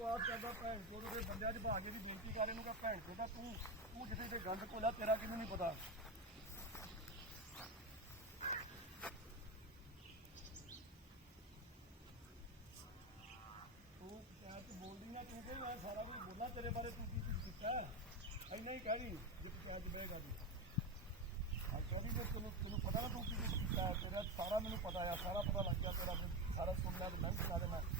ਉਹ ਬਕਵਾਸ ਕਰਦਾ ਭੈਣ ਕੋਲ ਦੇ ਬੰਦਿਆਂ 'ਚ ਭਾਗੇ ਦੀ ਬੇਨਤੀ ਕਰ ਇਹਨੂੰ ਕਹ ਭੈਣ ਕੋਦਾ ਤੂੰ ਤੂੰ ਕਿਸੇ ਦੇ ਗੰਦ ਕੋਲਾ ਤੇਰਾ ਕਿਹਨੂੰ ਨਹੀਂ ਪਤਾ ਤੂੰ ਕਿਆ ਤੂੰ ਬੋਲਦੀ ਨਾ ਤੂੰ ਕਿ ਮੈਂ ਸਾਰਾ ਕੁਝ ਬੋਲਾਂ ਤੇਰੇ ਬਾਰੇ ਤੂੰ ਕੀ ਕੀ ਕੀਤਾ ਐਨਾ ਹੀ ਕਹਿ ਵੀ ਜਿੱਤ ਕਿਆ ਜਵੇਗਾ ਜੀ ਆ ਕਹਿੰਦੀ ਜੇ ਤੈਨੂੰ ਤੈਨੂੰ ਪਤਾ ਨਾ ਤੂੰ ਕੀ ਕੀ ਕੀਤਾ ਹੈ, ਤੇਰਾ ਸਾਰਾ ਮੈਨੂੰ ਪਤਾ ਆ ਸਾਰਾ ਪਤਾ ਲੱਗ ਗਿਆ ਤੇਰਾ ਵੀ ਸਾਰਾ ਸੁਣਨਾ ਤੇ ਮੈਂ ਸੁਣਾ ਦੇਣਾ ਮੈਂ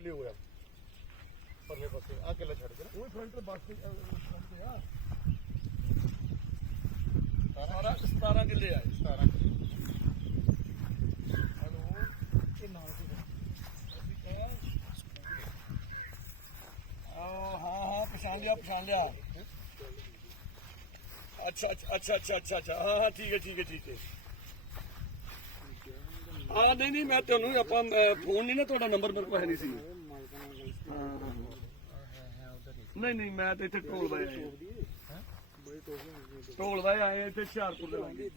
ਕਿਲੇ ਹੋਇਆ ਪਰਲੇ ਪਾਸੇ ਆ ਕਿੱਲਾ ਛੱਡ ਕੇ ਉਹ ਫਰੰਟ ਬੱਸ ਤੇ ਫਰੰਟ ਤੇ ਆ ਨਾ ਸਾਰਾ 17 ਕਿੱਲੇ ਆਏ 17 ਹਲੋ ਇਹ ਨਾਲ ਤੇ ਓ ਹਾਂ ਹਾਂ ਪਛਾਣ ਲਿਆ ਪਛਾਣ ਲਿਆ ਅੱਛਾ ਅੱਛਾ ਅੱਛਾ ਅੱਛਾ ਅੱਛਾ ਅੱਛਾ ਹਾਂ ਹਾਂ ਠੀਕ ਹੈ ਠੀਕ ਹੈ ਠੀਕ ਹੈ ਹਾਂ ਨਹੀਂ ਨਹੀਂ, ਮੈਂ ਤੁਹਾਨੂੰ ਆਪਾਂ ਫੋਨ ਨਹੀਂ ਨਾ ਤੁਹਾਡਾ ਨੰਬਰ ਮੇਰੇ ਕੋਲ ਹੈ ਨਹੀਂ ਸੀ। ਨਹੀਂ ਨਹੀਂ, ਮੈਂ ਤੇ ਇੱਥੇ ਢੋਲ ਵਾਏ ਆਏ ਹੈ। ਵਾਏ ਆਏ ਇੱਥੇ ਹੁਸ਼ਿਆਰਪੁਰ ਦੇ ਲਾਗੇ।